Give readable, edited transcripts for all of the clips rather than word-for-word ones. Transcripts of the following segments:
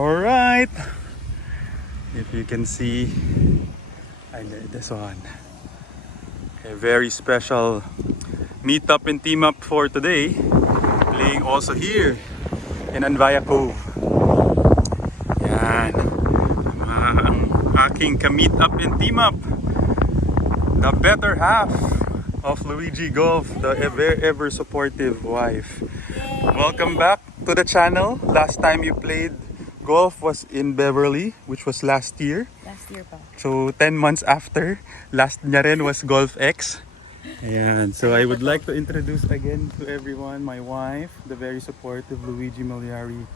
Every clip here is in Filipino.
Alright, if you can see, this one. A very special meet-up and team-up for today. Playing also here in Anvaya Cove. Yan. Ang aking ka-meet-up and team-up. The better half of Luigi Golf, the ever supportive wife. Welcome back to the channel. Last time you played golf was in Beverly, which was last year. Last year pa. So 10 months after, last niya rin was Golf X. Ayan. So I would like to introduce again to everyone my wife, the very supportive Luigi Malyari,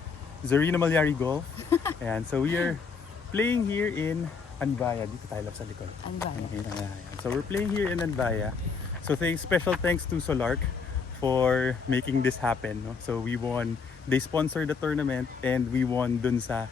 Zarina Malyari Golf. Ayan. So we are playing here in Anvaya. Dito tayo lang sa likod. Anvaya. Ayan. So we're playing here in Anvaya. So special thanks to Solark for making this happen. No? So we won. They sponsored the tournament and we won dun sa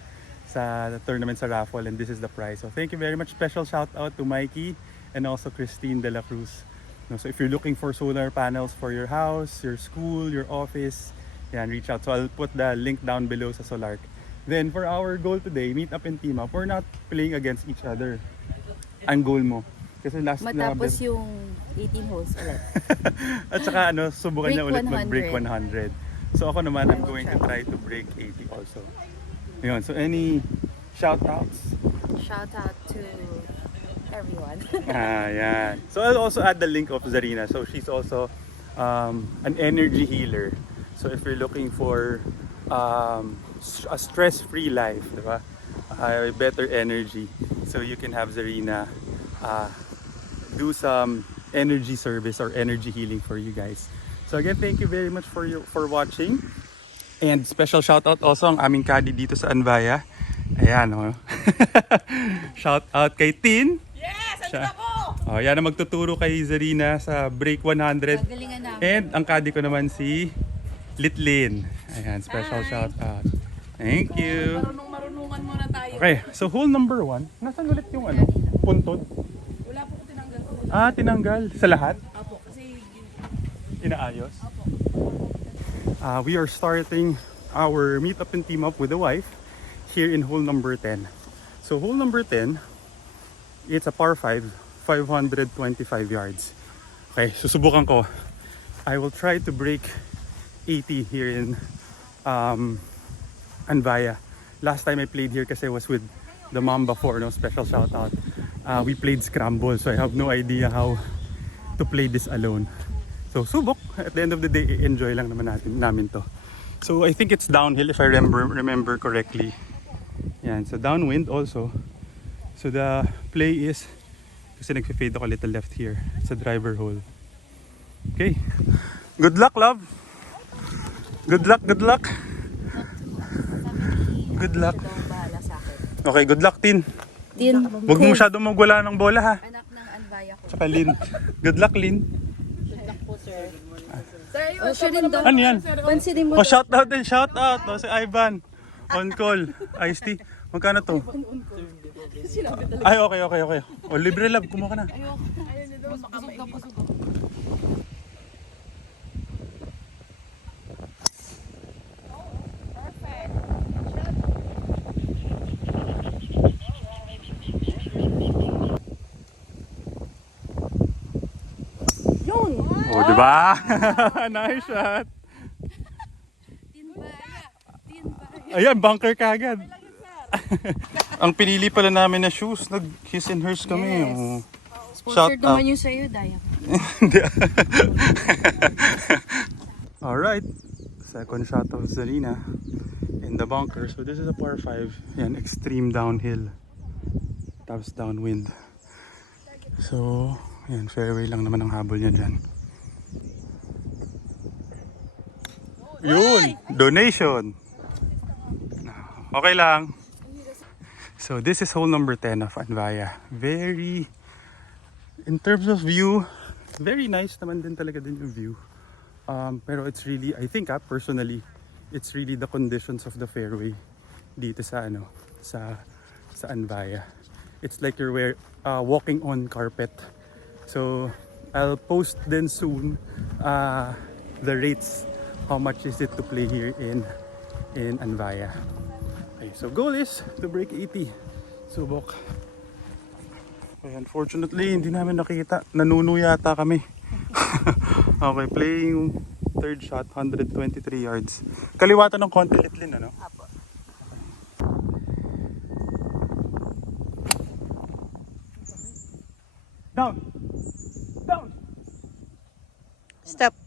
tournament sa raffle, and this is the prize. So thank you very much. Special shout out to Mikey and also Christine De La Cruz. No, so if you're looking for solar panels for your house, your school, your office, yan, reach out. So I'll put the link down below sa Solark. Then for our goal today, meet up and team up. We're not playing against each other. Ang goal mo. Kasi last Matapos yung 18 holes ulit. At saka subukan Break na ulit 100. mag-break 100. So ako naman, I'm going to try to break 80 also. Yun, so any shout-outs? Shout out to everyone. Yeah. So I'll also add the link of Zarina. So she's also an energy healer. So if you're looking for a stress-free life, diba? Better energy, so you can have Zarina do some energy service or energy healing for you guys. So again, thank you very much for watching. And special shout out also ang aming caddy dito sa Anvaya. Ayan, oh. Shout out kay Tin. Yes, andito ako! Oh, yan ang magtuturo kay Zarina sa break 100. Gagalingan namin. And ang caddy ko naman si Litlin. Ayan, special shout out. Thank you. Marunungan muna tayo. Okay, so hole number 1. Nasaan ulit yung puntod? Wala po ko tinanggal ko. Tinanggal. Sa lahat? Apo, kasi Inaayos? We are starting our meet up and team up with the wife here in hole number 10. So hole number 10, it's a par 5, 525 yards. Okay, susubukan ko. I will try to break 80 here in Anvaya. Last time I played here kasi was with the Mamba 4, no? Special shout out. We played scramble, so I have no idea how to play this alone. So subok, at the end of the day, enjoy lang namin to. So I think it's downhill if I remember correctly. Yan, so downwind also. So the play is, kasi nagfe-fade ako a little left here. It's a driver hole. Okay. Good luck, love. Good luck, good luck. Good luck. Bahala sa akin. Okay, good luck, Tin. Tin. Huwag mo masyadong magwala ng bola, ha. Anak ng Anvaya ko. Tsaka Lin. Good luck, Lin. sir, yun, Oh, siya rin daw. Ano yan? Pansinin mo. Oh, shout out din, shout out. Oh, si Ivan. On call. Ice tea. Magkano to? Ay, okay. Oh, libre love. Kumuha ka na. ayun nyo doon, baka maigit. Oh, di ba? Nice shot. Ayan, bunker ka agad. Ang pinili pala namin na shoes, nag-his and hers kami. Yes. Oh. Sponsored Shout out. naman yung sa'yo, Daya. Alright, second shot of Zarina in the bunker. So this is a par 5. Yan, extreme downhill. Tapos downwind. So, yan, fairway lang naman ang habol niya dyan. Yun, donation. Okay lang. So this is hole number 10 of Anvaya. Very, in terms of view, very nice naman din talaga din yung view. Pero it's really, I think personally, it's really the conditions of the fairway dito sa sa Anvaya. It's like you're walking on carpet. So I'll post then soon the rates. How much is it to play here in Anvaya? Okay, so goal is to break 80. Subok. Okay, unfortunately, hindi namin nakita. Nanuno yata kami. Okay, playing third shot, 123 yards. Kaliwatan ng konti litlin, ano? Apo. Down! Down! Stop.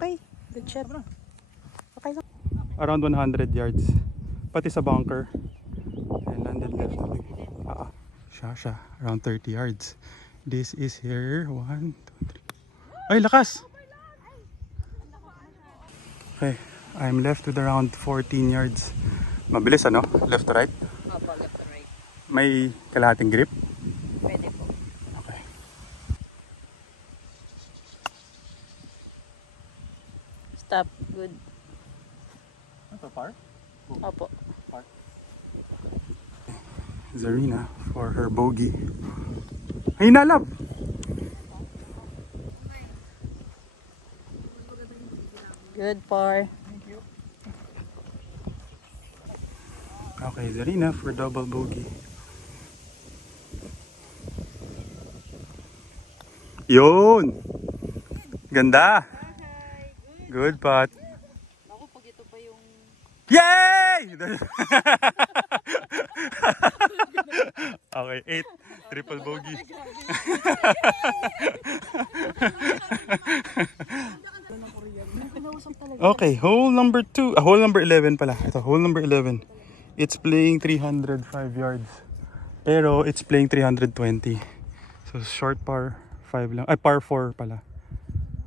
Okay. Good shot. Okay lang. Around 100 yards. Pati sa bunker. And landed left. Siya. Around 30 yards. This is here. 1, 2, 3. Ay, lakas! Okay. I'm left with around 14 yards. Mabilis, ano? Left to right. Opo, left to right. May kalahating grip. Pwede po. Okay. Stop. Good. Ito, par? Opo. Zarina for her bogey. Ay, nalab! Good par. Okay, Zarina for double bogey. Yun! Ganda! Good putt. Ako, pag ito pa yung... Yay! Okay, 8. Triple bogey. Okay, hole number 2. Hole number 11 pala. Ito, hole number 11. It's playing 305 yards. Pero it's playing 320. So short par 5 lang. Ay, par 4 pala.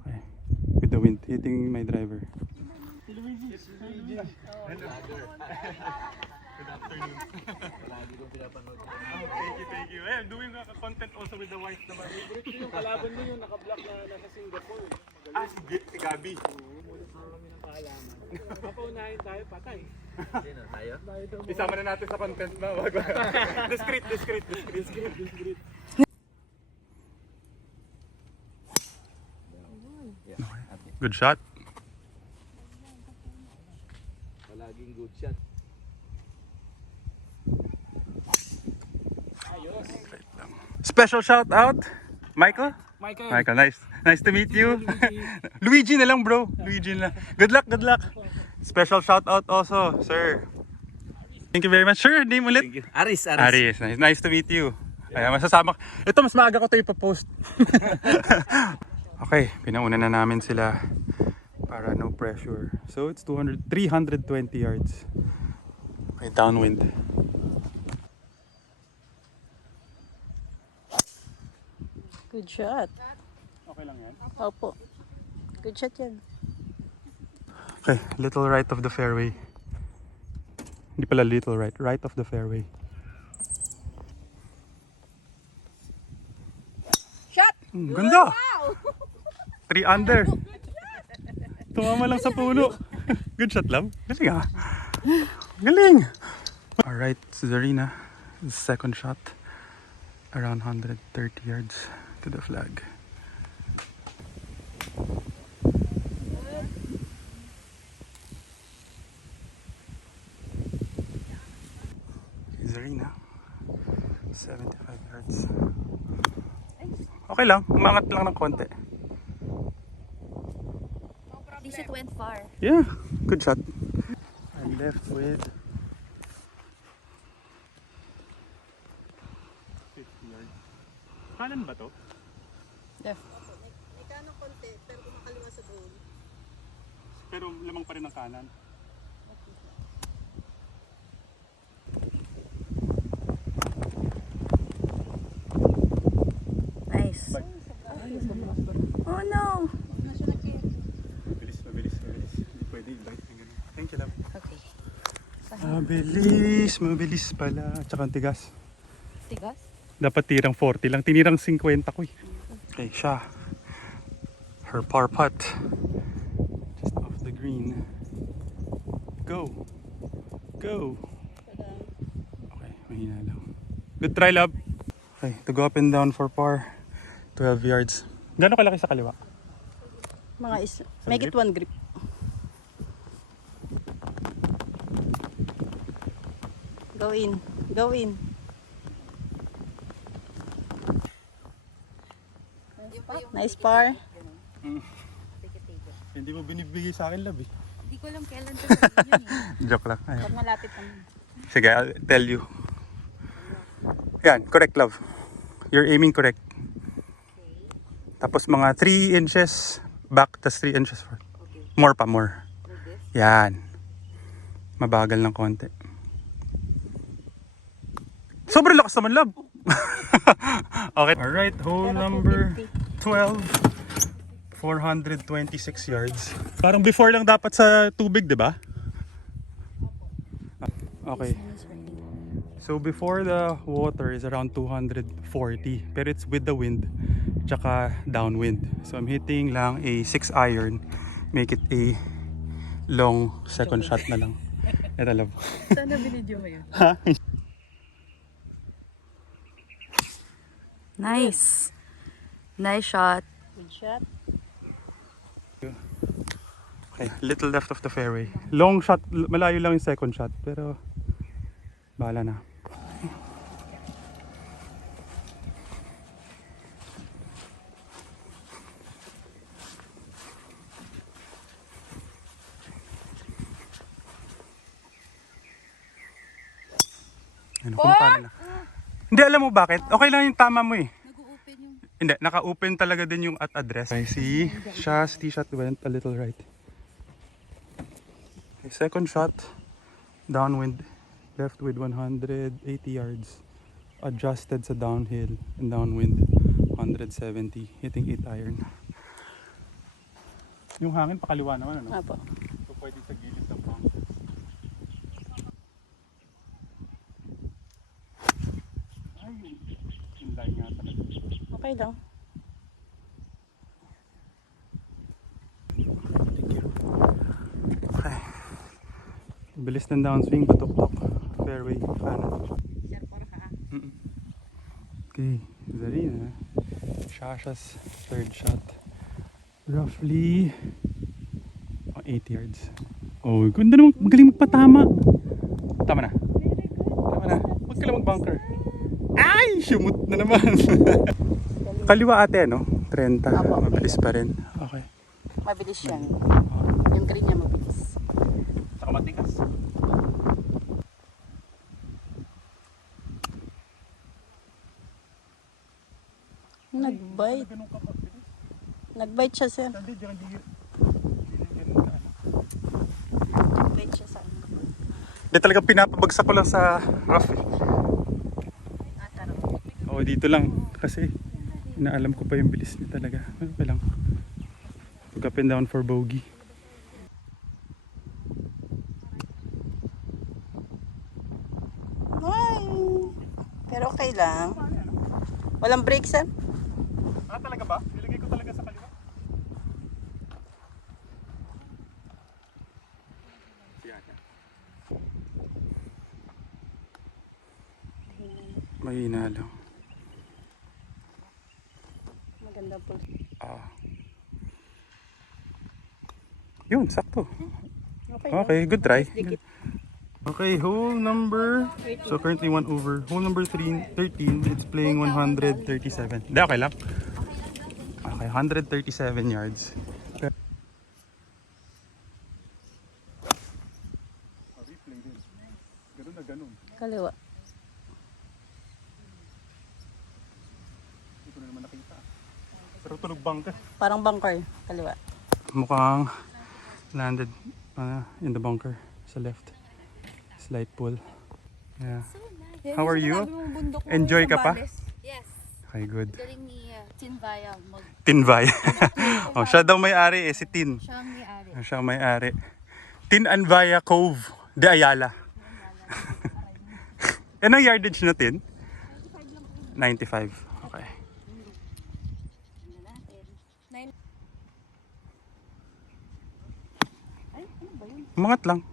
Okay. With the wind. Hitting my driver. Thank you. I'm doing content also with the wife naman. Yung kalaban mo yung naka-block na nasa Singapore. Ah, si Gabi. Marami ng kaalaman. Kapaunahin tayo, patay. Isama na natin sa content na. Discreet. Good shot. Palaging good shot. Special shout out, Michael. Michael. Michael, nice to meet you. Luigi na lang, bro. Luigi na lang. Good luck. Special shout out also, sir. Thank you very much, sir. Name ulit? Thank you. Aris. Aris, nice to meet you. Kaya masasama. Ito, mas maaga ko ito ipopost. Okay, pinauna na namin sila para no pressure. So it's 320 yards. Okay, downwind. Good shot. Okay lang yan. Opo. Good shot yan. Okay, little right of the fairway. Hindi pala little right, right of the fairway. Shot! Ganda! 3 under. Tumama lang sa puno. Good shot, love. Galing ah. Galing! Alright, Zarina. Second shot. Around 130 yards to the flag. Zarina. 75 yards. Okay lang, umangat lang ng konti. At least it went far. Yeah, good shot. I'm left with 50 yards. Kanan ba to? Left. May kanong konti, pero kumakaliwa sa goal. Pero lamang pa rin ang kanan. Nice. Oh no! Mabilis. Hindi pwede i-bite ng ganun. Thank you, love. Okay. Mabilis pala. Tsaka ang tigas. Tigas? Dapat tirang 40 lang. Tinirang 50 ko eh. Okay, siya. Her par putt. Just off the green. Go. Okay, mahina lang. Good try, love. Okay, to go up and down for par. 12 yards. Gano'ng kalaki sa kaliwa? Mga make it one grip. Go in. Go in. Nice par. Hindi mo binibigay sa akin, love eh. Hindi ko alam kailan to yun eh. Joke lang. Ayun. Pag malapit naman. Sige, I'll tell you. Yan, correct, love. You're aiming correct. Tapos mga 3 inches back, tas 3 inches forward. More pa, more. Yan. Mabagal ng konti. Sobrang lakas naman, love. Okay. Alright, hole number 12. 426 yards. Parang before lang dapat sa tubig, di ba? Okay. So before the water is around 240, pero it's with the wind, tsaka downwind. So I'm hitting lang a 6 iron, make it a long second shot na lang. Ito love. Sana binidyo mo yun. Nice. Nice shot. Good shot. Okay, little left of the fairway. Long shot, malayo lang yung second shot, pero bahala na. Ano, kumakain na. Hindi, alam mo bakit? Okay lang yung tama mo eh. Nag-open yung... Hindi, naka-open talaga din yung at address. I see. Shah's tee shot went a little right. Okay, second shot, downwind, left with 180 yards. Adjusted sa downhill and downwind, 170. Hitting 8 iron. Yung hangin pakaliwa naman, ano? Apo. So pwede sa gilid ng pang. Ay, yung line nga talaga. Okay lang. Okay. Bilis ng downswing, batok-tok. Fairway, kanan. Mm-mm. Okay, Zarina. Shasha's third shot. Roughly 8 yards. Oh, ganda naman. Magaling magpatama. Tama na. Tama na. Huwag ka lang mag-bunker. Ay! Shumot na naman. Kaliwa ate, no? 30. Apo. Mabilis pa rin. Okay. Mabilis yan. Yung green niya mabilis. Saka matikas. Nag-bite. Nag-bite siya sir. Nag-bite siya sa ano. Hindi talagang pinapabagsak ko lang sa rough eh. Oo, dito lang. Kasi inaalam ko pa yung bilis niya talaga. Okay lang. Pag up and down for bogey. Ay, pero okay lang. Walang break sir. Ah, talaga ba? Nilagay ko talaga sa kaliwa. Mahina lang. Maganda po. Ah. Yun, sakto. Okay. Okay, good try. Dikit. Okay, hole number, so currently 1 over. Hole number 13, it's playing 137. Hindi, okay lang. Okay, 137 yards. Ganun na ganun. Kaliwa. Hindi ko na naman nakita. Pero tunog bangka. Parang bunker. Kaliwa. Mukhang landed in the bunker sa left. Slight pull. Yeah. How are you? Enjoy ka pa? Yes. Okay, good. Galing ni Tinvaya mag... Tinvay. Oh, siya daw may-ari eh, si Tin. Siya ang may-ari. Siya ang may-ari. Tin Anvaya Cove de Ayala. Anong yardage na, Tin? 95. Okay. Umangat lang.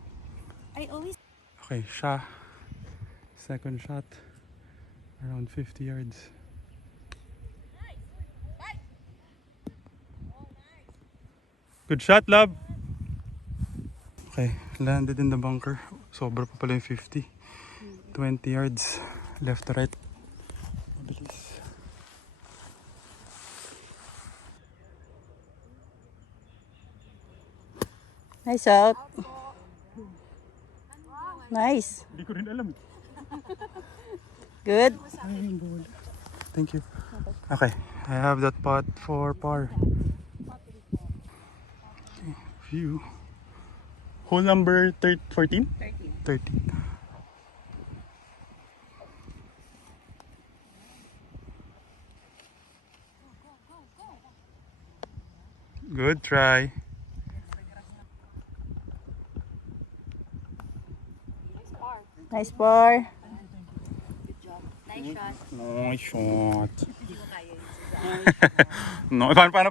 I always... Okay, siya. Second shot. Around 50 yards. Good shot, love. Okay, landed in the bunker. Sobra pa pala yung 50. 20 yards. Left to right. Mabilis. Nice out. Nice. Hindi ko rin alam. Good. Thank you. Okay, I have that pot for par. Okay, view. Hole number 14? 13. Good try. Nice par. Nice shot. Nice shot. No, paano?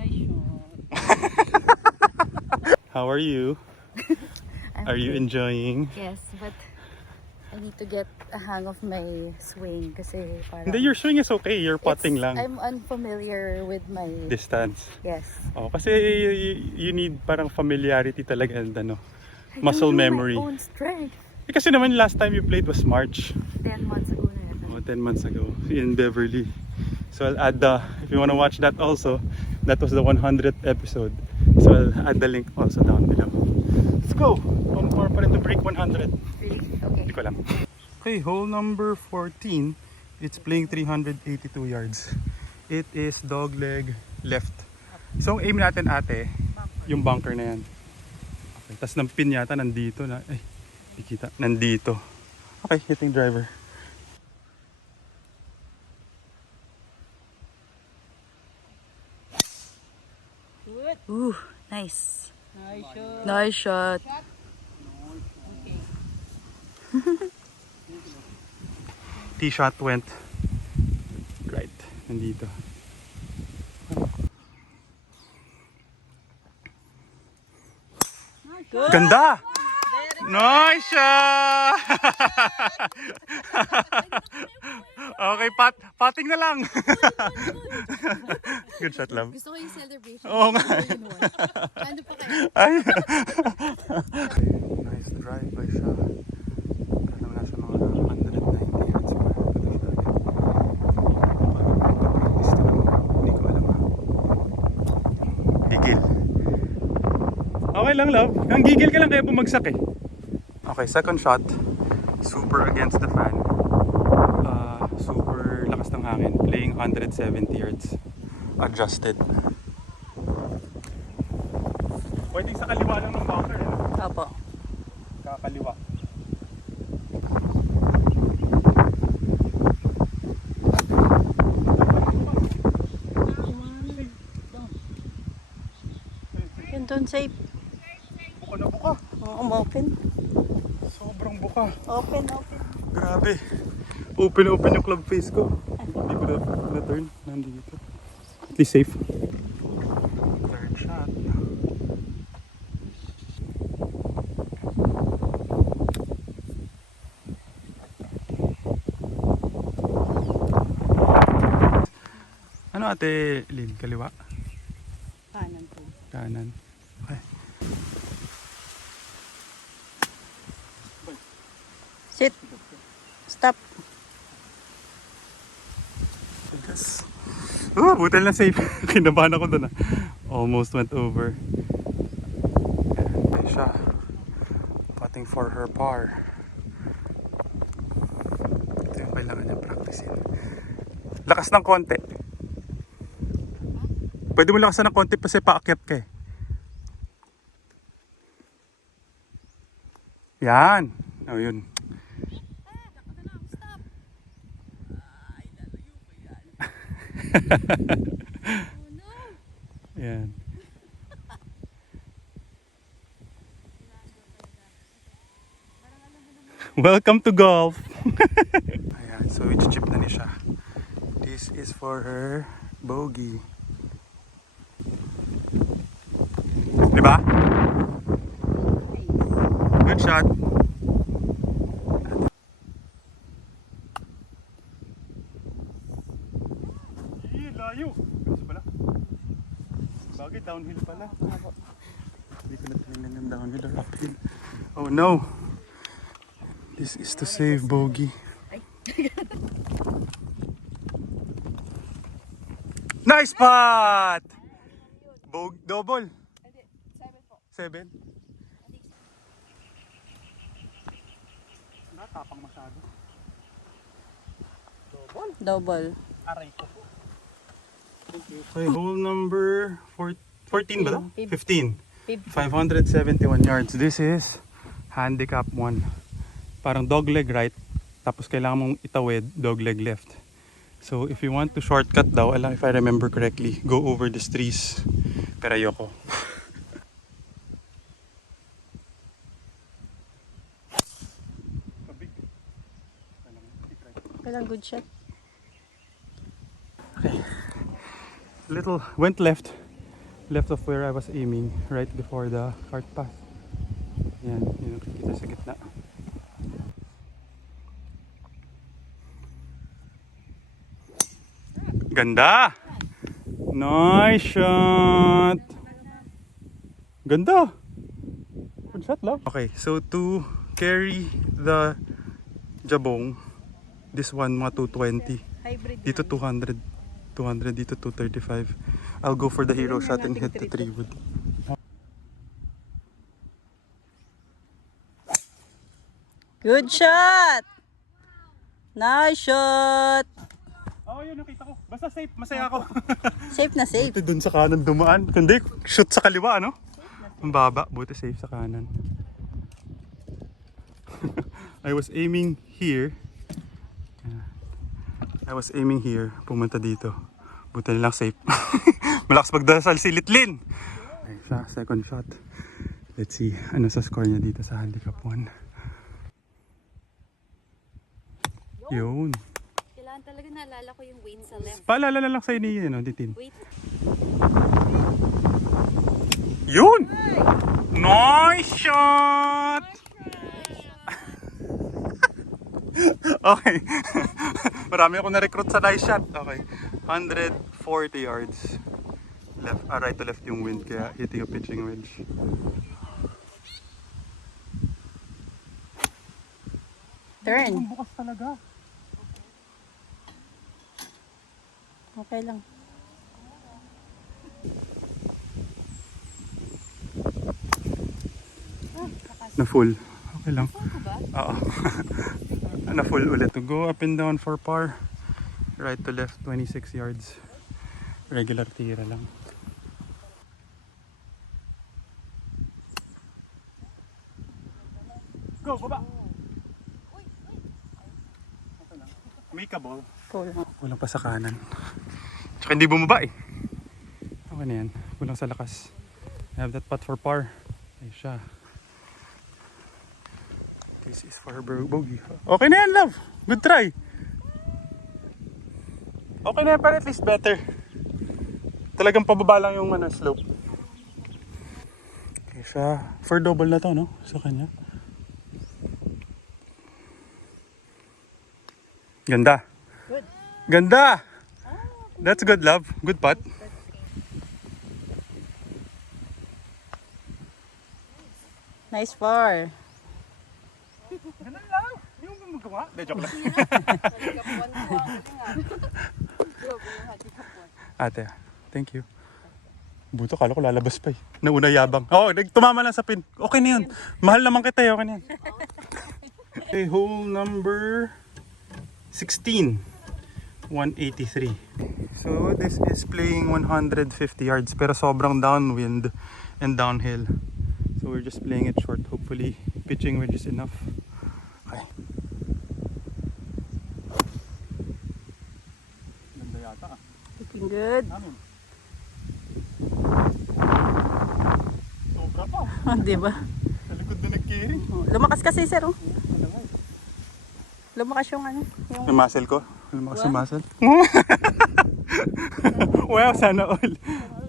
Nice shot. How are you? Are you enjoying? Yes, but I need to get a hang of my swing kasi parang... Hindi, your swing is okay. You're putting lang. I'm unfamiliar with my... Distance. Yes. Oh, kasi you need parang familiarity talaga and ano, I muscle don't know memory. my own strength. Eh, kasi naman last time you played was March. 10 months ago na yata. Oh, 10 months ago in Beverly. So I'll add if you want to watch that also, that was the 100th episode. So I'll add the link also down below. Let's go! One more pa rin to break 100. Really? Okay. Hindi ko alam. Okay, hole number 14. It's playing 382 yards. It is dog leg left. So ang aim natin ate, yung bunker na yan. Okay, tas ng pin yata nandito na. Ay, di kita. Nandito. Okay, hitting driver. Ooh, nice. Nice shot. Nice shot. Tee shot went right. Nandito. Good. Ganda! Nice shot! Okay, patting na lang. Good shot, love. Gusto ko yung celebration. Oo nga. Ano pa kaya? Ay. Nice drive by siya. Kaya na siya mga 190 yards pa. Patuloy tayo. Parang practice na lang. Hindi ko alam ha. Gigil. Okay lang, love. Ang gigil ka lang kaya bumagsak eh. Okay, second shot. Super against the fan. Super lakas ng hangin. Playing 170 yards. Adjusted. Pwedeng sa kaliwa lang ng bunker eh. Opo. Kakaliwa. Yun doon safe. Buka na buka. Oo, open. Sobrang buka. Open. Grabe. Open yung club face ko. Hindi ko na turn. Nandito. At least safe. Third shot. Ano ate Lynn? Kaliwa? Kanan po. Kanan. Okay. Sit. Stop. Yes. Oh, buti na safe. Kinabahan ako doon ah. Almost went over. Ayan siya. Putting for her par. Ito yung kailangan niya practicein. Lakas ng konti. Pwede mo lakasan ng konti kasi paakyat ka eh. Yan. Oh, yun. Yan. Welcome to golf. Ayan, so i-chip na niya siya. This is for her bogey. Diba? Good shot. Layo. Gusto pala. Bagay, downhill pala. Hindi ko na tinignan yung downhill or uphill. Oh no. This is to save bogey. Nice spot! Double. 7. Natapang masyado. Double. Okay, hole number 14 ba? 15. 15. 571 yards. This is handicap 1. Parang dog leg right, tapos kailangan mong itawid dog leg left. So if you want to shortcut daw, if I remember correctly, go over these trees. Pero ayoko. Kailang good shot. Little went left of where I was aiming, right before the cart path. Yan, yun kita sa gitna. Ganda! Nice shot! Ganda! Good shot, love. Okay, so to carry the jabong, this one mga 220. Hybrid. Dito 200. 200, dito 235. I'll go for the hero shot and hit the 3 wood. Good shot! Nice shot! Oh, yun nakita ko. Basta safe, masaya ako. Safe na safe. Buti dun sa kanan dumaan. Kundi, shoot sa kaliwa, ano? Ang baba, buti safe sa kanan. I was aiming here. Pumunta dito. Buti nilang safe. Malakas magdasal si Litlin. Okay, siya, second shot. Let's see, ano sa score niya dito sa handicap 1. Yun. Kailangan talaga naalala ko yung weight sa left. Paalala na lang sa'yo ni Ditin. Wait. Yun! Nice shot! Okay. Marami ako na-recruit sa nice shot. Okay. 140 yards. Left, right to left yung wind, kaya hitting a pitching wedge. Turn. Bukas talaga. Okay lang. Na full. Okay lang. Oo. Na full ulit. To go up and down for par. Right to left 26 yards. Regular tira lang. Go, baba. Okay lang. Makeable. Kulang pa sa kanan. Tsaka hindi bumaba eh. Okay na yan. Kulang sa lakas. I have that putt for par. Ay siya. This is for bogey. Okay na yan, love. Good try. Okay na yan, pero at least better. Talagang pababa lang yung slope. Okay siya. For double na to, no? Sa kanya. Ganda. Good. Ganda! That's good, love. Good putt. Nice par. Ganun lang. Hindi mo ba magawa? De, joke lang. Ate, thank you. Buto, kala ko lalabas pa eh. Nauna yabang. Oo, tumama lang sa pin. Okay na yun. Mahal naman kita eh. Okay na yun. Okay, hole number 16. 183. So this is playing 150 yards pero sobrang downwind and downhill. So we're just playing it short. Hopefully pitching wedge is enough. Okay. Ganda yata ah. Looking good. Amin. Sobra pa. Diba? Sa likod na nag-carry. Lumakas kasi sir. Oh. Lumakas yung yung Yung muscle ko? Lumakas yung muscle? Wow, sana all.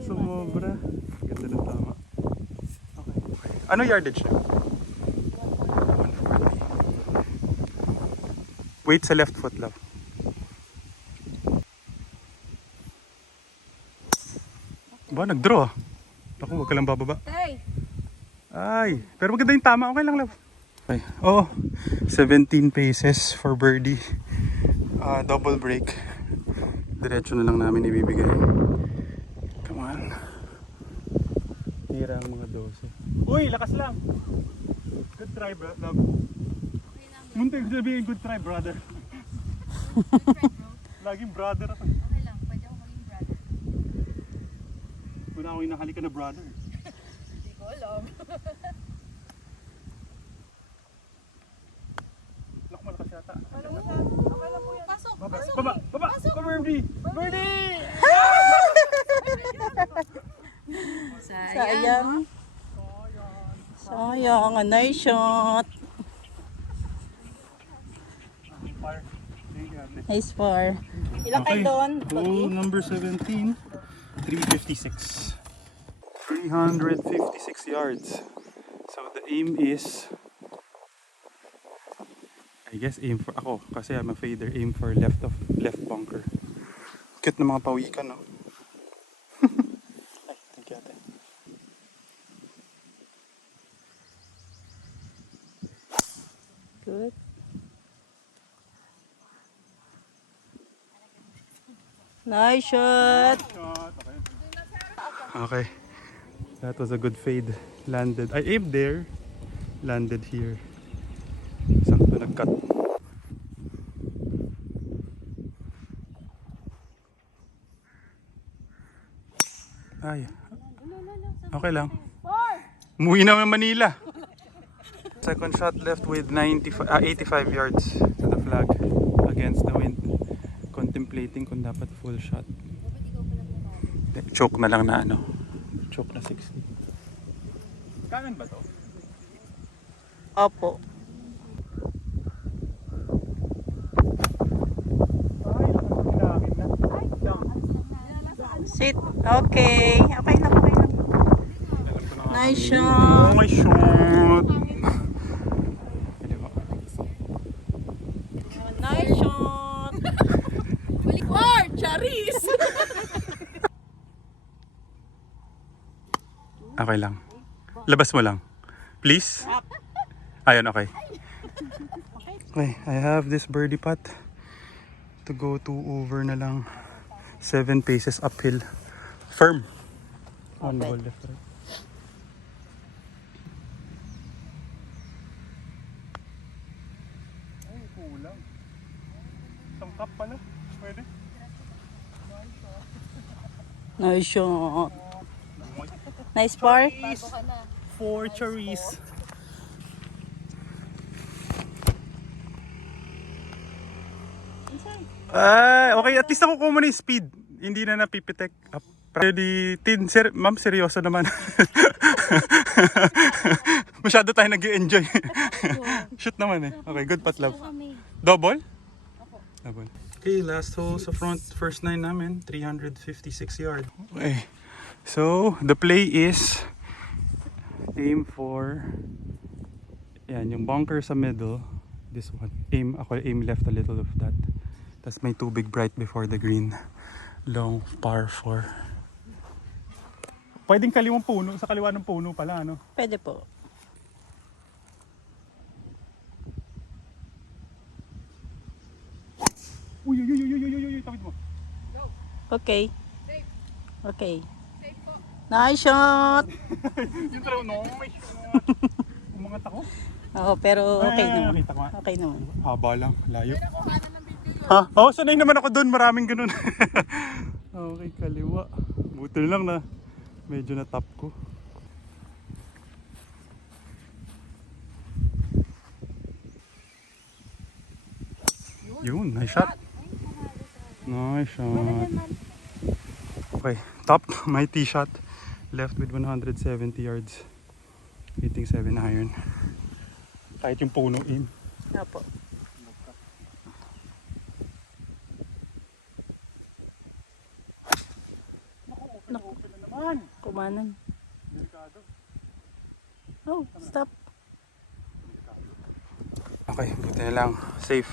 Sumobra. Ganda ng tama. Okay. Ano yardage na? 140. Wait sa left foot, love. Ba, nag-draw ah. Ako, huwag ka lang bababa. Hey! Ay, pero maganda yung tama. Okay lang, love. Okay. Oh, 17 paces for birdie. Double break. Diretso na lang namin ibibigay. Come on. Tira ang mga 12. Uy, lakas lang. Good try, bro. Love. Muntik sabihin good try, brother. Laging brother ako. Okay lang, pwede ako maging brother. Wala akong inahalik ka na brother. Hindi ko alam. Lock malakas yata. Pasok! Baba! Baba! Baba! Baba! Birdie! Birdie! Sayang. Sayang. A nice shot. Fire. Thank you, ate. Nice par. Ilang kayo doon? Hole number 17, 356. 356 yards. So the aim is, I guess aim for ako kasi I'm a fader. Aim for left bunker. Cute na mga pawikan, no? Ay, thank you, ate. Good. Nice shot. Okay. That was a good fade. Landed. I aimed there. Landed here. Sakto nag-cut. Ay. Okay lang. Umuwi na ng Manila. Second shot left with 85 yards to the flag against the wind. Contemplating kung dapat full shot. Choke na lang na ano. Choke na 60. Kanan ba to? Opo. Sit. Okay. Okay lang, okay lang. Nice shot. Oh my shot! Nice shot. Or, Charis! Okay lang. Labas mo lang. Please? Ayun, okay. Okay, I have this birdie putt to go 2 over na lang. 7 paces uphill. Firm. One Okay. ball left, right. Ay, kulang. Isang cup pala. Pwede. Nice shot. Nice par. For cherries. Ay, okay. At least nakukuha mo na yung speed. Hindi na napipitek up. Ready, tin, ma'am, seryoso naman. Masyado tayo nag-enjoy. Shoot naman eh. Okay, good putt, love. Double? Double. Okay, last hole sa front. First 9 namin, 356 yard. Okay. So, the play is aim for yan, yung bunker sa middle. This one. Aim left a little of that. Tapos may tubig bright before the green. Long par 4. Pwedeng kaliwang puno, sa kaliwa ng puno pala, ano? Pwede po. Uy, tawid mo. Okay. Okay. Nice shot. Yung taraw, no, may umangat ako. Oo, pero okay Ay, naman. nakita ko nga. Okay naman. Haba lang, layo. Ha? Oh, sanay naman ako doon, maraming ganun. Okay, kaliwa. Buti lang na medyo na top ko. Yun, nice shot. Nice shot. Okay, top, my tee shot. Left with 170 yards. Hitting 7 iron. Kahit yung puno in. Opo. Kumanan. Oh, stop. Okay, buti na lang. Safe.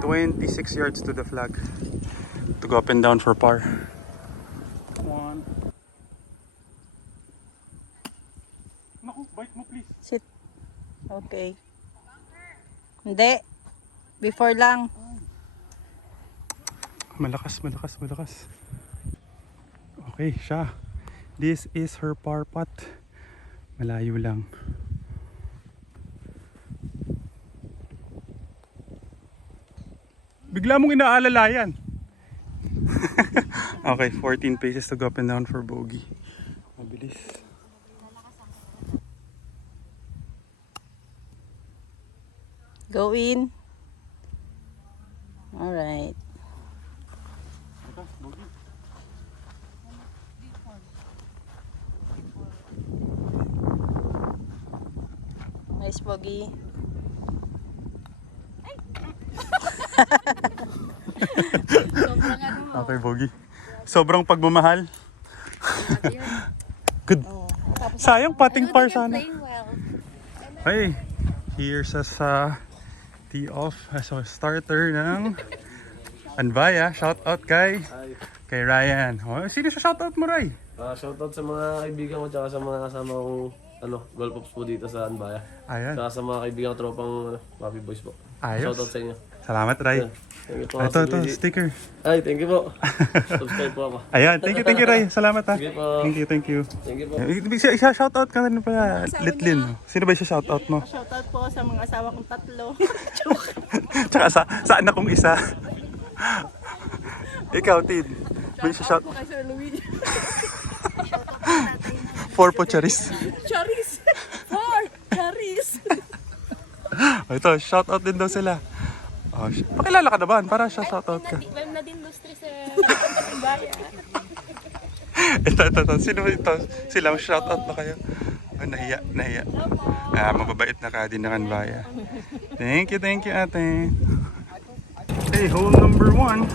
26 yards to the flag. To go up and down for par. One. Naku, bite mo please. Sit. Okay. Hindi. Before lang. Malakas, malakas, malakas. Okay, siya. This is her par putt. Malayo lang. Bigla mong inaalala yan. Okay, 14 paces to go up and down for bogey. Mabilis. Go in. Alright. Nice bogey. Okay, bogey. Sobrang pagmamahal. Good. Sayang, pating par sana. Hey, here's us tee off as a starter ng Anbaya. Shout out kay Ryan. Oh, sino sa shout out mo, Ray? Shoutout sa mga kaibigan ko tsaka sa mga kasama kong golf ops po dito sa Anbaya. Ayan. Tsaka sa mga kaibigan ko tropang Papi Boys po. Ayos. Shoutout sa inyo. Salamat, Ray. Thank you po. Ito, sticker. Ay, thank you po. Subscribe po ako. Ayan, thank you, Ray. Salamat, ha. Sige po. Thank you. Thank you po. Shout out ka na pala, Litlin. Sino ba yung shout out mo? Shoutout po sa mga asawa kong tatlo. Tsaka sa anak kong isa. Ikaw, Tid. May shout Po kay Sir Luis. for po, Charis. Charis! For Charis! Ito, shout out din daw sila. Oh, pakilala ka naman para shout out ka. Ma'am Nadine Lustre sa Anbaya. Ito. Sino ba ito? Sila, shout out na kayo. Oh, nahiya. Mababait na ka din ng Anbaya. Thank you, ate. Okay, hole number 1.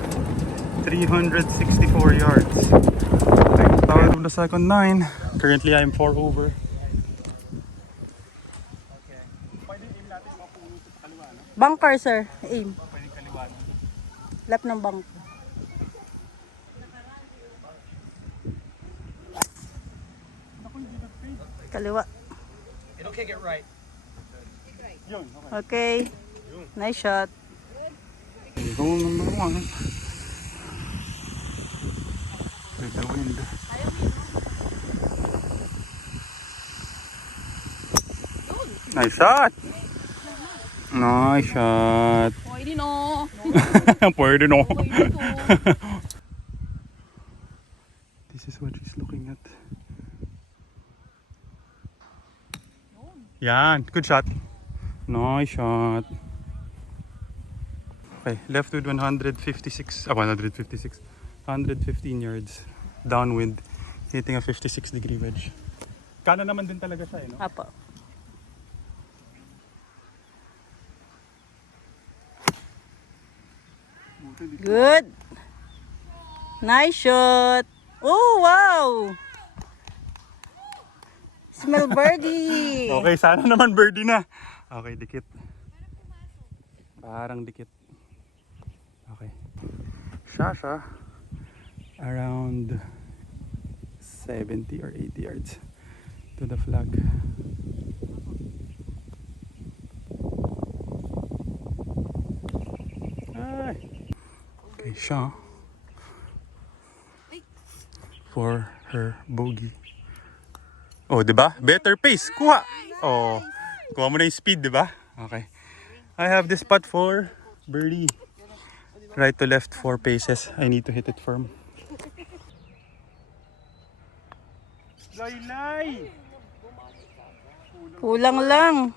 364 yards. Start of the second 9. Currently, I'm 4 over. Bunker, sir. Aim. Lap ng bunker. Kaliwa. It'll kick it right. Okay. Nice shot. Hole number 1. With the wind. Nice shot! Nice shot! Pwede no. Pwede no. Pwede no. This is what she's looking at. Yan, good shot. Nice shot. Okay, left with 115 yards. Downwind, hitting a 56-degree wedge. Kanan naman din talaga siya, no? Apo. Good. Nice shot. Oh, wow. Smell birdie. Okay, sana naman birdie na. Okay, dikit. Parang dikit. Okay. Siya. Around 70 or 80 yards to the flag. Ay. Okay, siya. For her bogey. Oh, 'di ba? Better pace. Kuha. Oh. Kuha mo na yung speed, 'di ba? Okay. I have this putt for birdie. Right to left 4 paces. I need to hit it firm. Laylay! Kulang lang.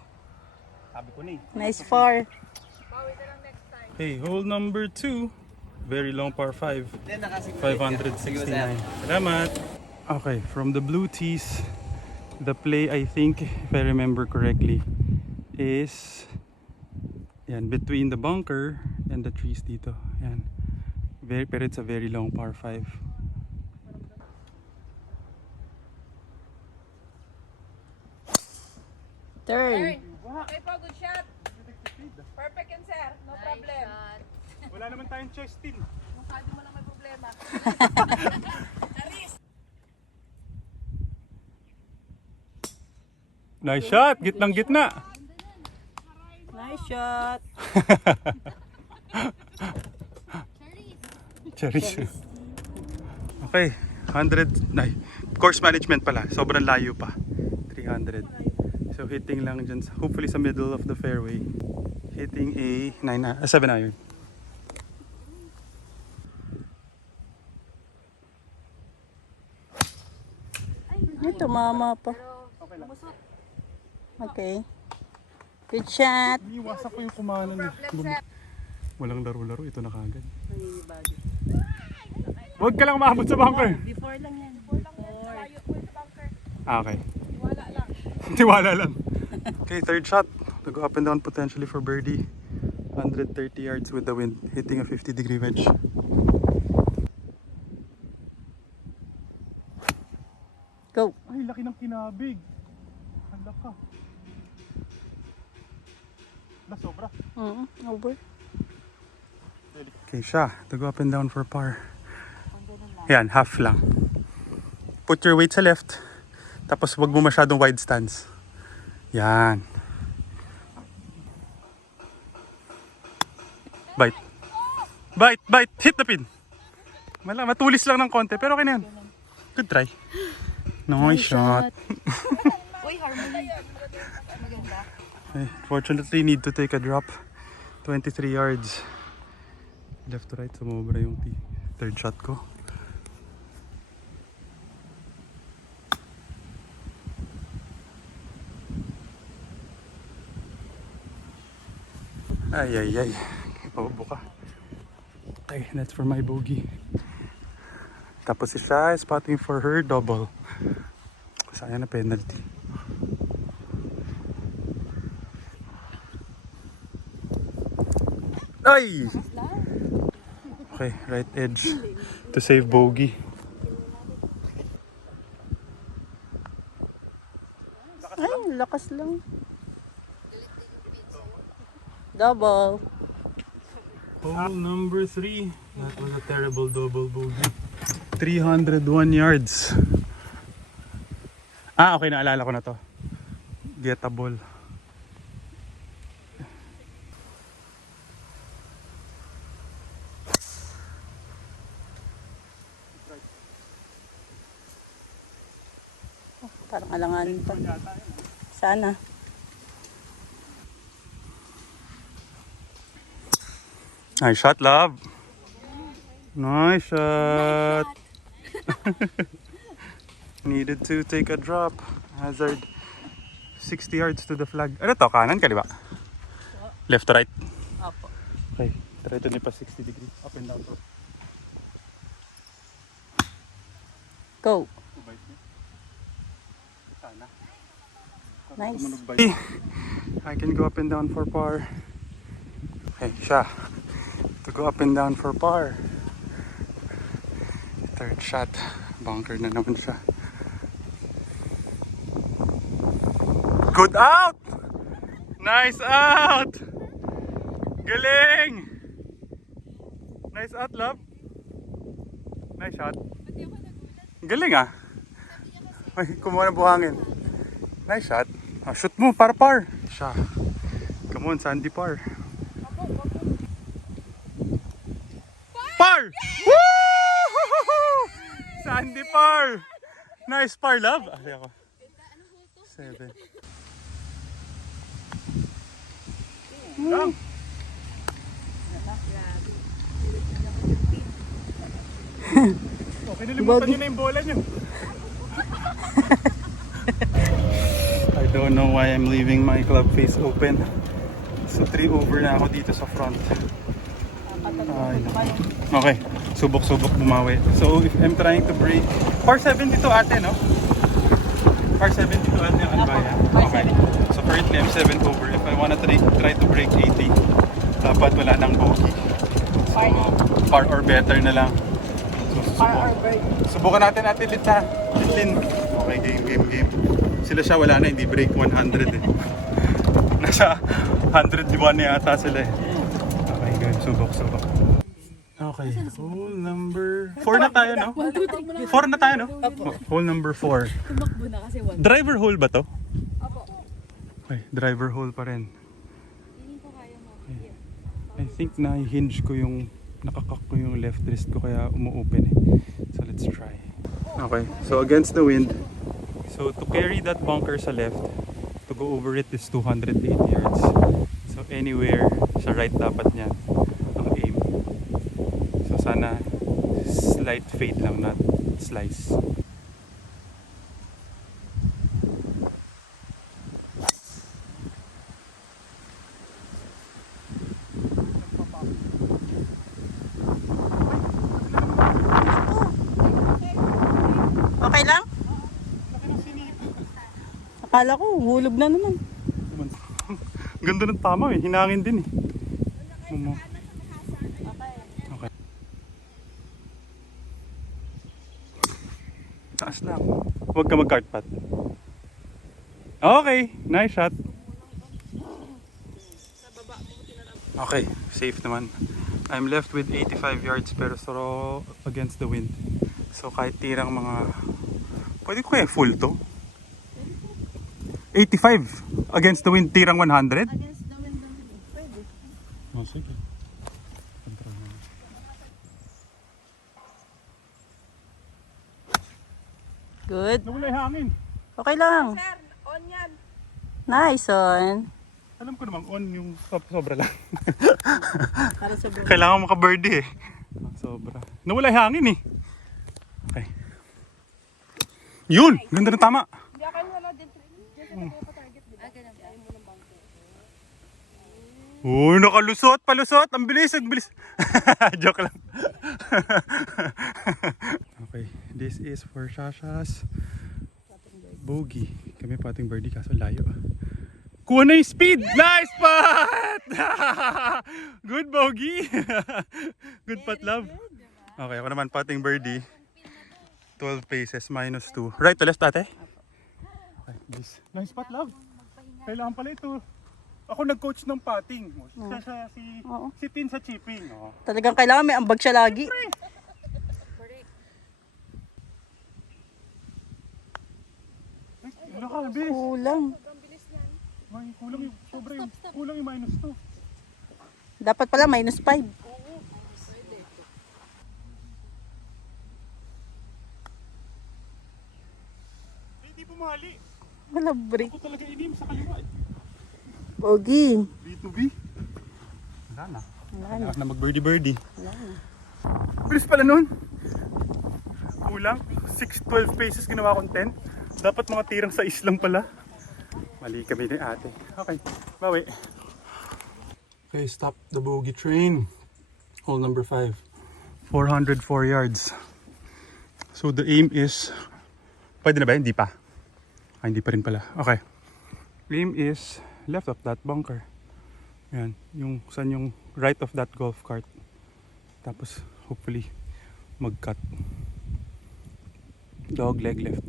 Sabi ko na eh. Nice far. Hey, hole number 2. Very long par 5. 569. Salamat. Okay, from the blue tees, the play, I think, if I remember correctly, is yan, between the bunker and the trees dito. Yan. Pero it's a very long par 5. Turn. Okay po, good shot. Perfect yan, sir. No problem. Wala naman tayong choice, Tin. Yung kado mo lang may problema. Nice shot! Gitnang gitna! Nice shot. Cherries. Okay, 100. Ay, course management pala. Sobrang layo pa. 300. So hitting lang dyan, hopefully sa middle of the fairway. Hitting a 7 iron. Ito, mama pa. Okay. Good shot. Iwasan ko yung kumanan. Walang laro-laro, ito na kagad. Huwag ka lang maabot sa bunker. Before lang yan. Okay. Tiwala lang. Okay, third shot. To go up and down potentially for birdie. 130 yards with the wind, hitting a 50-degree wedge. Go. Ay, laki ng kinabig. Handa ka. Na sobra. Over. Okay, siya. To go up and down for par. Yan, half lang. Put your weight sa left. Tapos wag mo masyadong wide stance. Yan. Bite. Bite, bite. Hit the pin. Matulis lang ng konti, pero okay na yan. Good try. Nice shot. Uy, harmony. Okay, fortunately, need to take a drop. 23 yards. Left to right, sumobra yung third shot ko. Ay. Ipabuka. Okay, that's for my bogey. Tapos si Shai spotting for her double. Sayang na penalty. Ay! Okay, right edge to save bogey. Ay, lakas lang. Double. Hole number 3. That was a terrible double bogey. 301 yards. Ah, okay, naalala ko na to. Gettable. Parang alanganin pa. Sana. Nice shot, love. Nice shot. Needed to take a drop. Hazard. 60 yards to the flag. Ano to? Kanan, kaliwa? Left to right? Opo. Okay. Try to nipa 60 degrees. Up and down. Go. Nice. I can go up and down for par. Okay, siya. To go up and down for par. Third shot. Bunker na naman siya. Good out! Nice out! Galing! Nice out, love. Nice shot. Galing ah. Ay, kumuha ng buhangin. Nice shot. Shoot mo para par. Siya. Come on, Sandy par. Par! Woo! Sandy par! Nice par, love. Ay, ako. 7. Okay, nalimutan nyo na yung bola nyo. I don't know why I'm leaving my club face open. So 3 over na ako dito sa front. Ay, no. Okay, subok-subok bumawi. So if I'm trying to break par 72 ate, no? Par 72 ate yung Albaya. Okay. So currently I'm 7 over. If I wanna try to break 80, dapat wala nang bogey. So par or better na lang. So subukan natin Lin ha. Lin. Okay, game. Sila siya wala na, hindi break 100 eh. Nasa 101 na yata sila eh. Okay guys, subok. Okay, hole number 4 na tayo, no? 4 na tayo, no? Hole number 4. Tumakbo na kasi one. Driver hole ba to? Okay, driver hole pa rin. Hindi ko kaya mo. Okay. I think na-hinge ko yung nakakak ko yung left wrist ko kaya umu-open eh. So let's try. Okay, so against the wind. So to carry that bunker sa left, to go over it is 208 yards. So anywhere sa right dapat niyan ang aim. So sana slight fade lang, not slice. Okay lang? Akala ko, hulog na naman. Ganda ng tama eh, hinangin din eh. Mumo. Okay. Taas lang. Huwag ka mag-cart pat. Okay, nice shot. Okay, safe naman. I'm left with 85 yards pero throw against the wind. So kahit tirang mga... Pwede ko kaya full to? 85 against the wind, tirang 100? Against the wind, pwede. Oh, sige. Control mo. Good. Nawala yung hangin. Okay lang. Sir, on yan. Nice on. Alam ko namang on yung sobra lang. Para sobrang. Kailangan maka-birdie eh. Sobra. Nawala yung hangin eh. Okay. Yun! Ganda ng tama. Hindi ako wala din. Oh, nakalusot, palusot. Ang bilis, ang bilis. Joke lang. Okay, this is for Shasha's bogey. Kami pating birdie kaso layo. Kuha na yung speed! Nice putt! Good bogey! Good putt, love. Okay, ako naman pating birdie. 12 paces, minus 2. Right to left, ate? Okay, this. Nice putt, love. Kailangan pala ito. Ako nag-coach ng putting. Oo. Si Tin sa chipping. Oh. Talagang kailangan may ambag siya lagi. Ay, nakabis. Kulang. May kulang yung sobra yung kulang yung minus 2. Dapat pala minus 5. Hindi pumali. Wala break. Ako talaga inim sa kaliwa. Pogi. B2B. Wala na. Wala na. Kailangan na mag-birdie-birdie. Wala na. Bilis pala nun. Kulang. 6-12 paces ginawa kong 10. Dapat mga tirang 6 lang pala. Mali kami ni ate. Okay. Bawi. Okay, stop the bogey train. Hole number 5. 404 yards. So the aim is... Pwede na ba? Hindi pa. Ah, hindi pa rin pala. Okay. Aim is left of that bunker. Yan. Yung saan yung right of that golf cart. Tapos hopefully mag-cut. Dog leg left.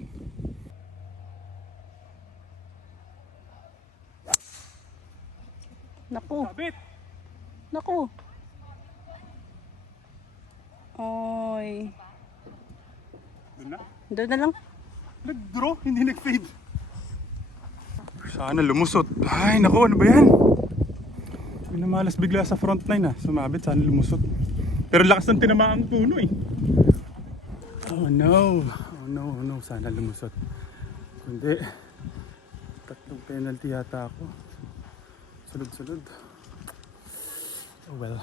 Naku. Sabit! Naku. Oy. Doon na. Doon na lang. Nag-draw, hindi nag-fade. Sana lumusot. Ay, naku, ano ba yan? Pinamalas bigla sa front line ah. Sumabit, sana lumusot. Pero lakas ng tinamaan ang puno eh. Oh no. Oh no, oh no. Sana lumusot. Hindi. 3 penalty yata ako. Sunod-sunod. Oh well.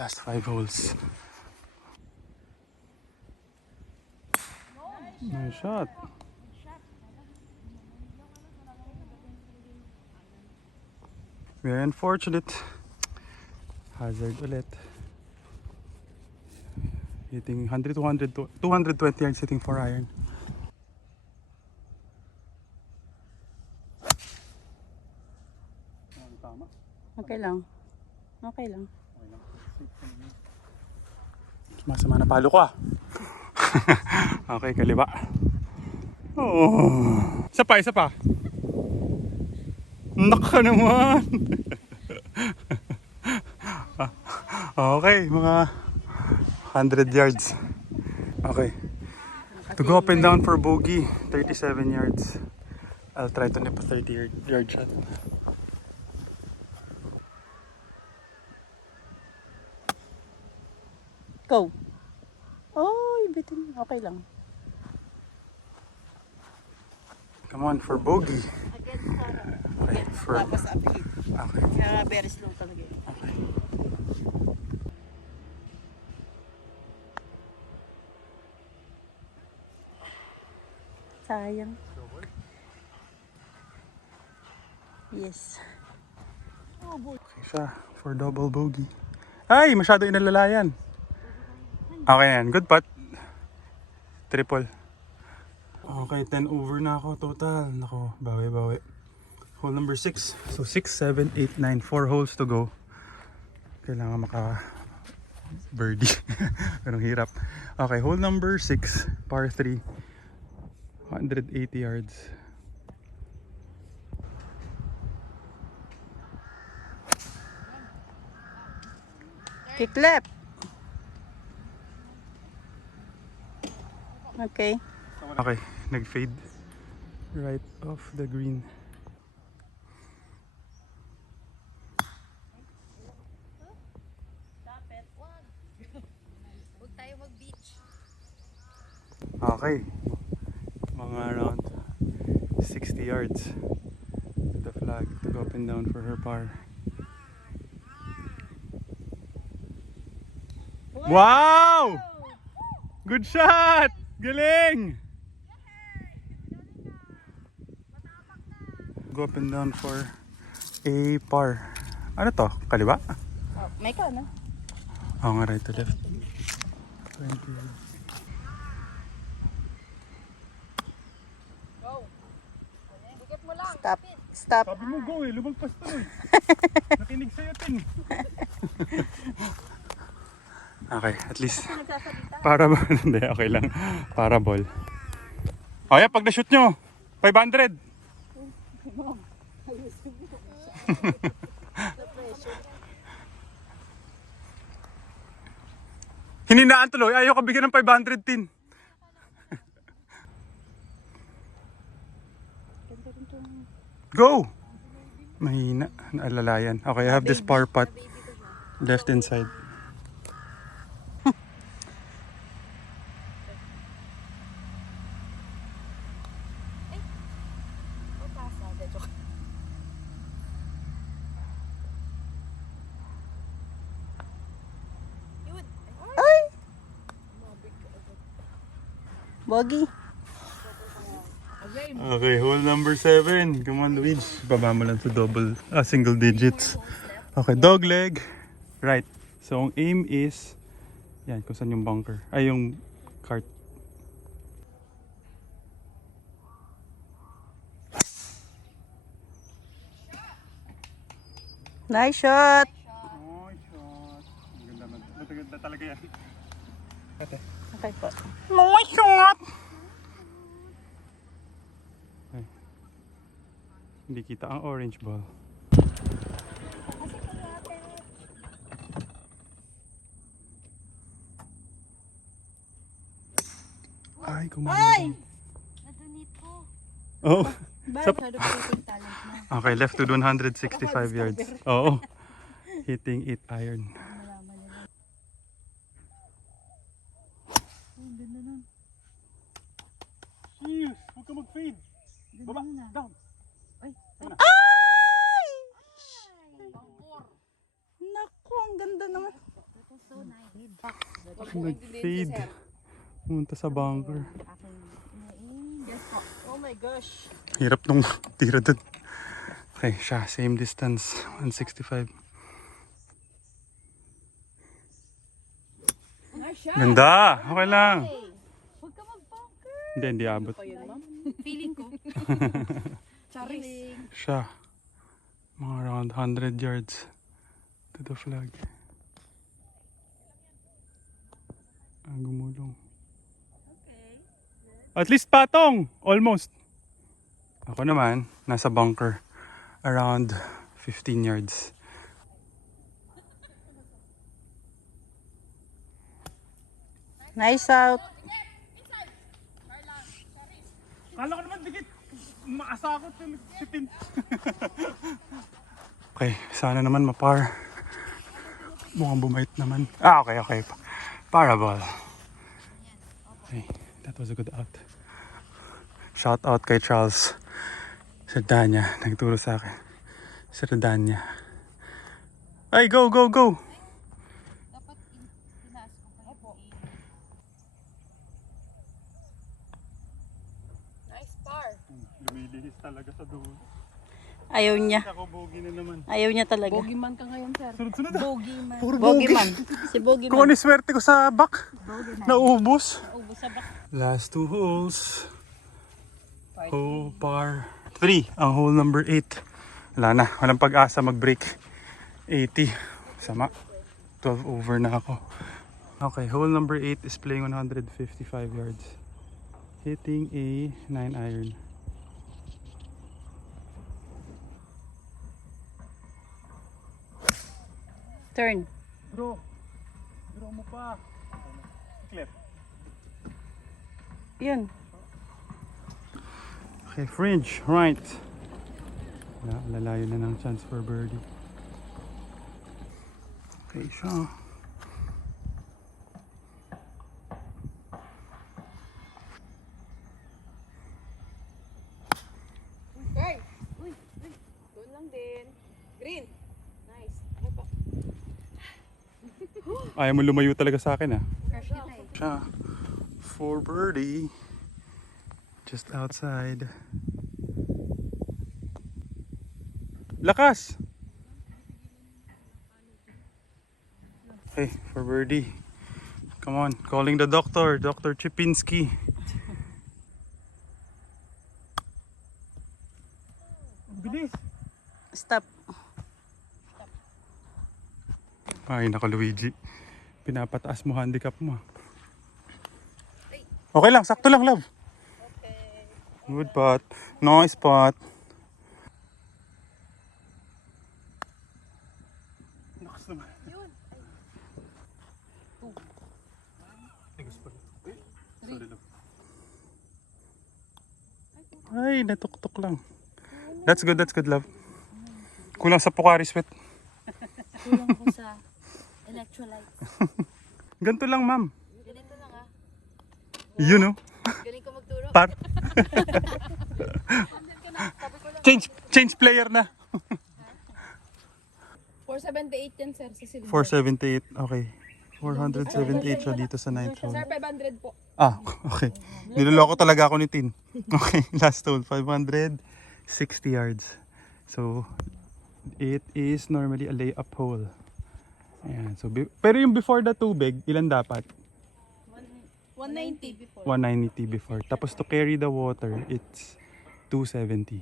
Last 5 holes. Nice shot. Very unfortunate. Hazard ulit. Hitting 100, 220 yards, hitting 4 iron. Okay lang. Okay lang. Masama na palo ko ah. Okay, kaliwa. Oh. Isa pa, isa pa. Naka naman. Okay, mga 100 yards. Okay. To go up and down for bogey, 37 yards. I'll try to nip a 30-yard shot. Go. Oh, bitin. Okay lang. Come on for bogey. Okay, for... Tapos uphill. Okay. Kaya very slow talaga yun. Okay. Sayang. Yes. Okay siya for double bogey. Ay, masyado inalalayan. Okay yan. Good putt. Triple. Okay, 10 over na ako total. Nako, bawi. Hole number 6. So 6, 7, 8, 9. 4 holes to go. Kailangan maka birdie. Pero hirap. Okay, hole number 6. Par 3. 180 yards. Kick left. Okay. Okay, nag-fade. Right off the green. Huwag tayo mag-beach. Okay. Mga around 60 yards to the flag to go up and down for her par. Wow! Good shot! Galing! Go up and down for a par. Ano to? Kaliwa? Oh, may ka, no? Oo nga, right to left. 20. Stop. Stop. Sabi mo go eh, lumagpas tuloy. Nakinig sa'yo, Tin. Okay, at least. Para ba? Hindi, okay lang. Para ball. O yan, pag na-shoot nyo, 500. Hininaan tuloy, ayaw ka bigyan ng 500, Tin. Go! Mahina. Naalalayan. Okay, I have this par putt. Left inside. Bogey. Okay, hole number 7. Come on, Luigi. Baba mo lang to single digits. Okay, dog leg. Right. So, ang aim is, yan, kung saan yung bunker. Ay, yung cart. Nice shot. Oh, shot. Maganda talaga yan. Okay po. Nice shot! Ay. Hindi kita ang orange ball. Ay, kumain. Nadunit ko. Oh. Masyado pa yung talent mo. Okay, left to 165 yards. Oo. Hitting 8 iron. Malaman nila. Oh, ang ganda nun. Cheers! Huwag ka mag-fade. Ganda Baba, nun ah. down. Ay, Ay! Naku, ang ganda naman. that was so nice. Nag-fade. Pumunta sa bunker. Aking inain. Oh my gosh. Hirap nung tira dun. Okay, siya. Same distance. 165. Nice shot. Ganda! Okay lang. Huwag ka mag-bunker. Hindi abot. Feeling ko. Charis. Siya. Mga around 100 yards to the flag. Ang gumulong. At least patong! Almost. Ako naman, nasa bunker. Around 15 yards. Nice out. Kala ko naman dikit. Maasakot si Tin. Okay, sana naman mapar. Mukhang bumait naman. Okay. Parabol. Okay, that was a good out. Shout out kay Charles Sardanya. Nagturo sa akin. Sardanya. Ay, go, go, go! Nice par. Lumilihis talaga sa dulo. Ayaw niya. Ako, bogey na naman. Ayaw niya talaga. Bogiman ka ngayon, sir. Sunod-sunod na. Bogiman. Puro Bogey bogey. man. Si Bogey Kung ano man. yung swerte ko sa back. Naubos. Ubus sa bak. Last two holes. Hole par 3. Ang hole number 8. Wala na. Walang pag-asa mag-break. 80. Sama. 12 over na ako. Okay, hole number 8 is playing 155 yards. Hitting a 9 iron. Turn. Bro. Bro mo pa. Clip. Yun. Okay, fringe, right. Lalayo na ng chance for birdie. Okay siya. Hey! Uy! Uy! Doon lang din. Green! Nice. Okay po. Ayaw mo lumayo talaga sa akin ah. Crush kita eh. Siya. For birdie. Just outside. Lakas! Okay, for birdie. Come on, calling the doctor, Dr. Chipinski. Bilis! Stop. Ay, naka Luigi. Pinapataas mo handicap mo. Okay lang, sakto lang, love. Good putt. Nice putt. Lakas naman. Sorry, love. Ay, natuktok lang. That's good, love. Kulang sa Pocari Sweat. Kulang ko sa electrolytes. Ganito lang, ma'am. Ganito lang ah. You know. Galing ko magturo. Par. change player na. 478 yan, sir, sa silver. 478. Okay. 478 siya dito sa 9th hole. Sir, 500 po. Ah, okay. Niloloko talaga ako ni Tin. Okay, last hole, 560 yards. So, it is normally a layup hole. Ayan, so, pero yung before the tubig, ilan dapat? 190 before. 190 before. Tapos to carry the water, it's 270.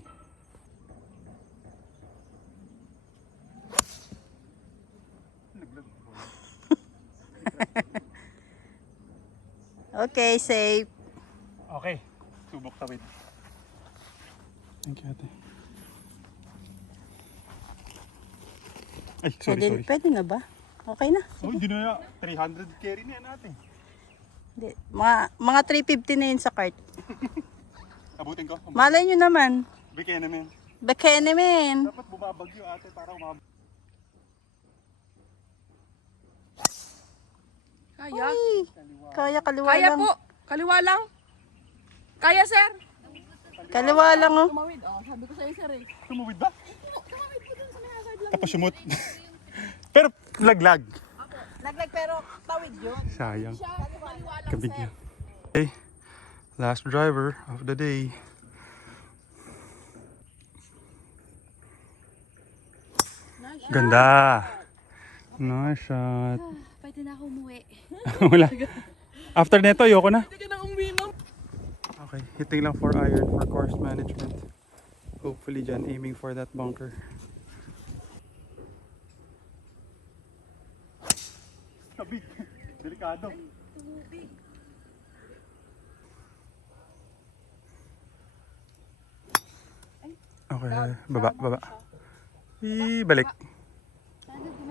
Okay, safe. Okay. Subok tawid. Thank you, ate. Ay, sorry. Pwede na ba? Okay na. Oh, hindi na 300 carry na yan ate. Hindi. Mga 350 na yun sa cart. Abutin ko. Malay nyo naman. Bigyan naman. Bekene men. Dapat bumabagyo ate para umabot. Kaya? Ay, kaya kaliwa Kaya lang. po. Kaliwa lang. Kaya, sir. Kaliwa lang oh. Tumawid. Oh, sabi ko sa'yo, sir eh. Tumawid ba? Tumawid po dun sa may hazard lang. Tapos sumut. Pero laglag. Naglag pero tawid yun. Sayang. Siya, kaliwa lang, Kabig sir. yun. Okay. Last driver of the day. Nice. Ganda. Nice shot. Pwede na ako umuwi. Wala. After neto, ayoko na. Hindi ka na uminom. Okay, hitting lang 4 iron for course management. Hopefully dyan, aiming for that bunker. Kabig. Delikado. Okay, baba. Balik.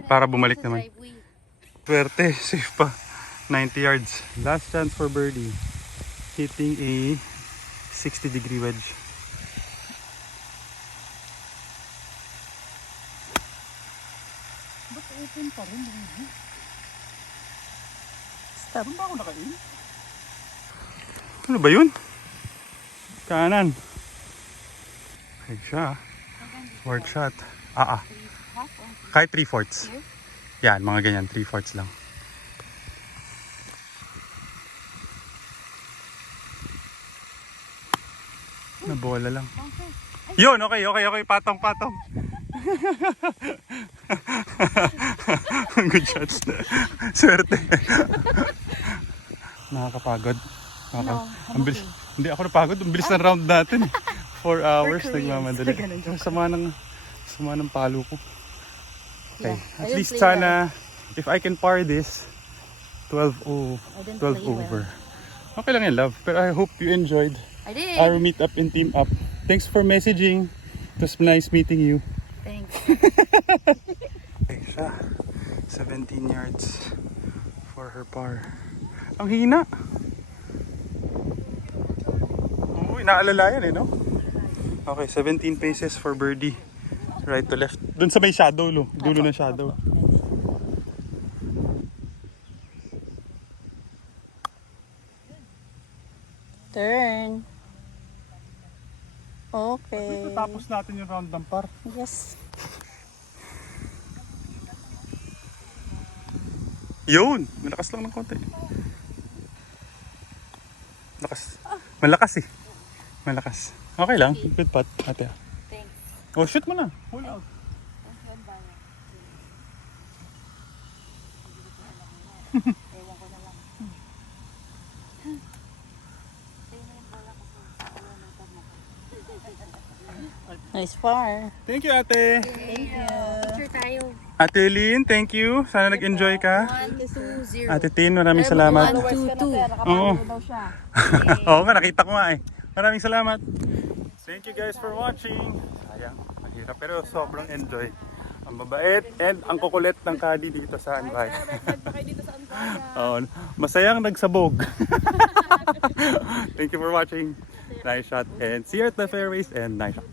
Para bumalik naman. Driveway. Swerte, safe pa. 90 yards. Last chance for birdie. Hitting a 60-degree wedge. Meron ba ako nakain? Ano ba yun? Kanan. Okay siya. Fourth shot. Kahit 3/4. Yan, mga ganyan. 3/4 lang. Na bola lang. Yun, okay. Patong. Good shots. Swerte. Nakakapagod. Ang bilis. Hindi ako napagod. Ang bilis ng round natin. 4 hours nagmamadali. Yung sama ng palo ko. Okay. At least sana, if I can par this, 12 over. Okay lang yan, love. Pero I hope you enjoyed I did. our meet up and team up. Thanks for messaging. It was nice meeting you. Thanks. Okay siya. 17 yards for her par. Ang hina. Oo, inaalala yan no? Okay, 17 paces for birdie. Right to left. Doon sa may shadow, dulo ng shadow. Turn. Okay. Tapos natin yung round ng par. Yes. Yun! Malakas lang ng konti. Malakas eh. Malakas. Okay lang. Good putt, ate. Thanks. Oh, shoot mo na. Pull out. Nice par. Thank you, ate. Picture tayo. Ate Lynn, thank you. Sana nag-enjoy ka. 1, 2, 0. Ate Tin, maraming salamat. 1, 2, 2. Oo. Oo nga, nakita ko nga eh. Maraming salamat. Thank you guys for watching. Sayang, mahirap pero sobrang enjoy. Ang mabait and ang kukulit ng caddy dito sa Anbay. Oo, masayang nagsabog. Thank you for watching. Nice shot and see you at the fairways and nice shot.